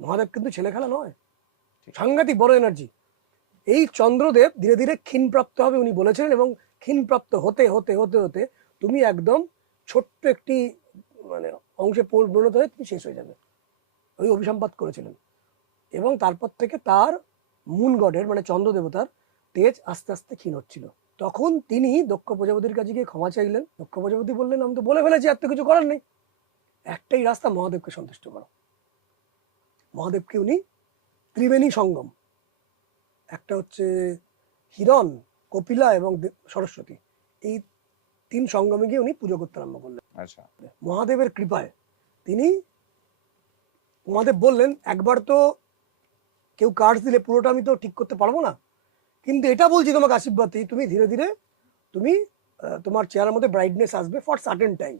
মহাদেব কিন্তু ছেলে খেলা নয়, সাংঘাতিক বড় এনার্জি। এই চন্দ্রদেব ধীরে ধীরে ক্ষীণপ্রাপ্ত হবে উনি বলেছিলেন, এবং ক্ষীণপ্রাপ্ত হতে হতে হতে হতে তুমি একদম ছোট্ট একটি মানে অংশে পরিণত হয়ে তুমি শেষ হয়ে যাবে, ওই অভিসম্পাত করেছিলেন। এবং তারপর থেকে তার মুন গডের মানে চন্দ্র দেবতার তেজ আস্তে আস্তে ক্ষীণ হচ্ছিল। তখন তিনি দক্ষ প্রজাপতির কাছে গিয়ে ক্ষমা চাইলেন। দক্ষ প্রজাপতি বললেন, আমি তো বলে ফেলেছি, আর তো কিছু করার নেই, একটাই রাস্তা, মহাদেবকে সন্তুষ্ট করো। মহাদেবকে উনি ত্রিবেণী সঙ্গম, একটা হচ্ছে হিরণ, কপিলা এবং সরস্বতী, এই 3 সঙ্গমে গিয়ে উনি পুজো করতে আরম্ভ করলেন। আচ্ছা, মহাদেবের কৃপায় তিনি, মহাদেব বললেন, একবার তো কেউ কার্ডস দিলে পুরোটা আমি তো ঠিক করতে পারবো না, কিন্তু এটা বলছি তোমাকে আশীর্বাদ, তুমি ধীরে ধীরে তুমি তোমার চেহারার মধ্যে ব্রাইটনেস আসবে ফর সার্টেন টাইম।